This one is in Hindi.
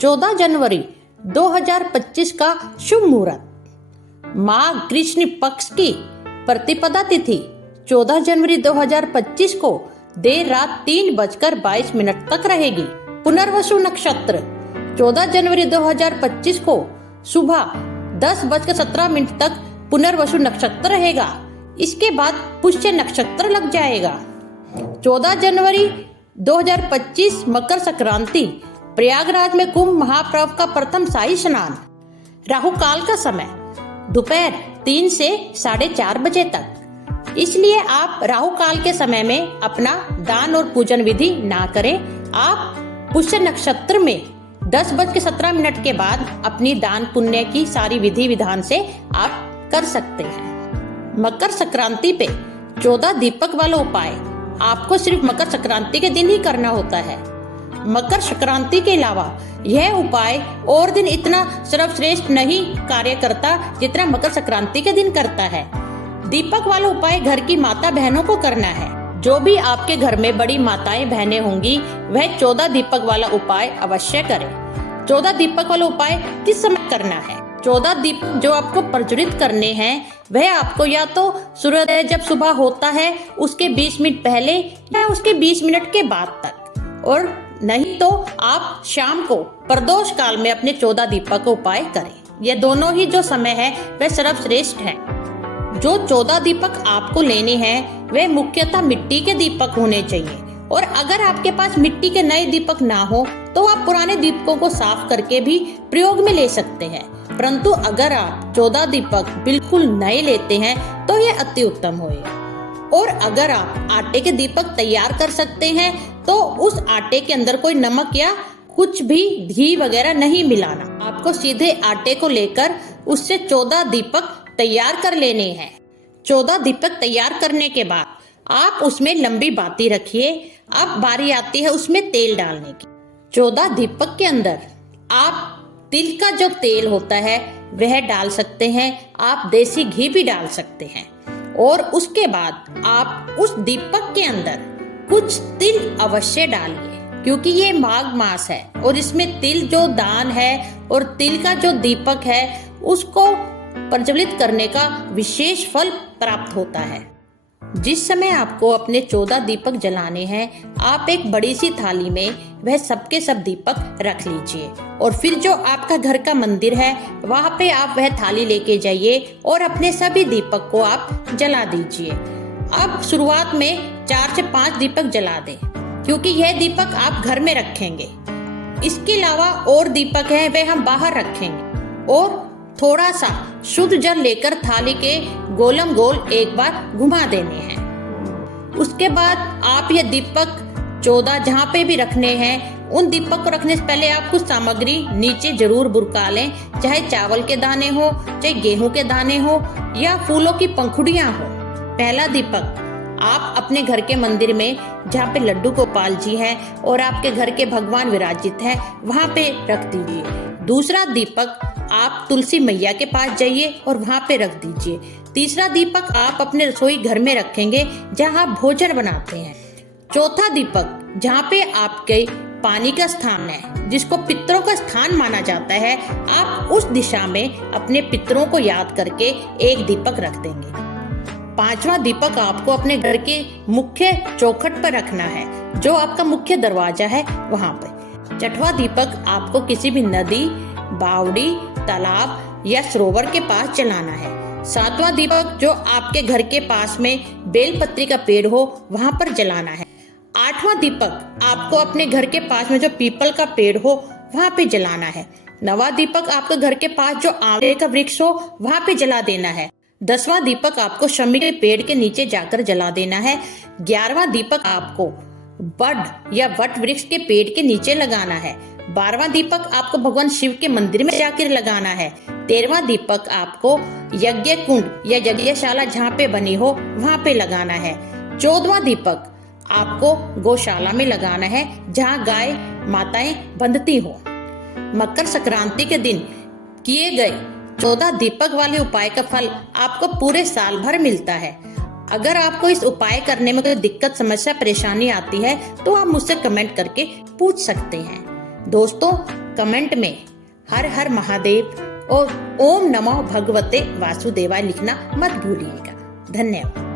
14 जनवरी 2025 का शुभ मुहूर्त। माघ कृष्ण पक्ष की प्रतिपदा तिथि 14 जनवरी 2025 को देर रात 3:22 तक रहेगी। पुनर्वसु नक्षत्र 14 जनवरी 2025 को सुबह 10:17 तक पुनर्वसु नक्षत्र रहेगा। इसके बाद पुष्य नक्षत्र लग जाएगा। 14 जनवरी 2025 मकर संक्रांति, प्रयागराज में कुंभ महापर्व का प्रथम शाही स्नान। राहु काल का समय दोपहर 3 से 4:30 बजे तक, इसलिए आप राहु काल के समय में अपना दान और पूजन विधि ना करें। आप पुष्य नक्षत्र में 10:17 के बाद अपनी दान पुण्य की सारी विधि विधान से आप कर सकते हैं। मकर संक्रांति पे 14 दीपक वाला उपाय आपको सिर्फ मकर संक्रांति के दिन ही करना होता है। मकर संक्रांति के अलावा यह उपाय और दिन इतना सर्वश्रेष्ठ नहीं कार्य करता जितना मकर संक्रांति के दिन करता है। दीपक वाला उपाय घर की माता बहनों को करना है। जो भी आपके घर में बड़ी माताएं बहनें होंगी वह 14 दीपक वाला उपाय अवश्य करें। 14 दीपक वाला उपाय किस समय करना है? 14 दीपक जो आपको प्रज्वलित करने हैं वह आपको या तो सूर्योदय जब सुबह होता है उसके 20 मिनट पहले या उसके 20 मिनट के बाद तक, और नहीं तो आप शाम को प्रदोष काल में अपने 14 दीपक का उपाय करें। ये दोनों ही जो समय है वह सर्वश्रेष्ठ है। जो 14 दीपक आपको लेने हैं वे मुख्यतः मिट्टी के दीपक होने चाहिए, और अगर आपके पास मिट्टी के नए दीपक ना हो तो आप पुराने दीपकों को साफ करके भी प्रयोग में ले सकते हैं। परंतु अगर आप 14 दीपक बिल्कुल नए लेते हैं तो ये अति उत्तम होगा। और अगर आप आटे के दीपक तैयार कर सकते हैं तो उस आटे के अंदर कोई नमक या कुछ भी घी वगैरह नहीं मिलाना। आपको सीधे आटे को लेकर उससे 14 दीपक तैयार कर लेने हैं। 14 दीपक तैयार करने के बाद आप उसमें लंबी बाती रखिए। अब बारी आती है उसमें तेल डालने की। 14 दीपक के अंदर आप तिल का जो तेल होता है वह डाल सकते हैं, आप देसी घी भी डाल सकते हैं। और उसके बाद आप उस दीपक के अंदर कुछ तिल अवश्य डालिए, क्योंकि ये माघ मास है और इसमें तिल जो दान है और तिल का जो दीपक है उसको प्रज्वलित करने का विशेष फल प्राप्त होता है। जिस समय आपको अपने 14 दीपक जलाने हैं आप एक बड़ी सी थाली में वह सबके सब दीपक रख लीजिए, और फिर जो आपका घर का मंदिर है वहाँ पे आप वह थाली लेके जाइए और अपने सभी दीपक को आप जला दीजिए। अब शुरुआत में 4 से 5 दीपक जला दें, क्योंकि यह दीपक आप घर में रखेंगे। इसके अलावा और दीपक है वह हम बाहर रखेंगे। और थोड़ा सा शुद्ध जल लेकर थाली के गोलम गोल एक बार घुमा देने हैं। उसके बाद आप ये दीपक 14 जहाँ पे भी रखने हैं उन दीपक को रखने से पहले आप कुछ सामग्री नीचे जरूर बुरका लें, चाहे चावल के दाने हो, चाहे गेहूं के दाने हो या फूलों की पंखुड़ियां हो। पहला दीपक आप अपने घर के मंदिर में जहाँ पे लड्डू गोपाल जी हैं और आपके घर के भगवान विराजित हैं वहाँ पे रख दीजिए। दूसरा दीपक आप तुलसी मैया के पास जाइए और वहाँ पे रख दीजिए। तीसरा दीपक आप अपने रसोई घर में रखेंगे जहाँ आप भोजन बनाते हैं। चौथा दीपक जहाँ पे आपके पानी का स्थान है, जिसको पितरों का स्थान माना जाता है, आप उस दिशा में अपने पितरों को याद करके एक दीपक रख देंगे। पांचवा दीपक आपको अपने घर के मुख्य चौखट पर रखना है, जो आपका मुख्य दरवाजा है वहाँ पे। छठवां दीपक आपको किसी भी नदी, बावड़ी, तालाब या सरोवर के पास जलाना है। सातवां दीपक जो आपके घर के पास में बेलपत्री का पेड़ हो वहाँ पर जलाना है। आठवां दीपक आपको अपने घर के पास में जो पीपल का पेड़ हो वहाँ पे जलाना है। नवां दीपक आपके घर के पास जो आंवले का वृक्ष हो वहाँ पे जला देना है। 10वां दीपक आपको शमी के पेड़ के नीचे जाकर जला देना है। 11वां दीपक आपको बड या वट वृक्ष के पेड़ के नीचे लगाना है। 12वां दीपक आपको भगवान शिव के मंदिर में जाकर लगाना है। 13वां दीपक आपको यज्ञ कुंड या यज्ञशाला जहाँ पे बनी हो वहाँ पे लगाना है। 14वां दीपक आपको गौशाला में लगाना है जहाँ गाय माताएं बंधती हो। मकर संक्रांति के दिन किए गए 14 दीपक वाले उपाय का फल आपको पूरे साल भर मिलता है। अगर आपको इस उपाय करने में कोई दिक्कत, समस्या, परेशानी आती है तो आप मुझसे कमेंट करके पूछ सकते हैं। दोस्तों, कमेंट में हर हर महादेव और ओम नमो भगवते वासुदेवाय लिखना मत भूलिएगा। धन्यवाद।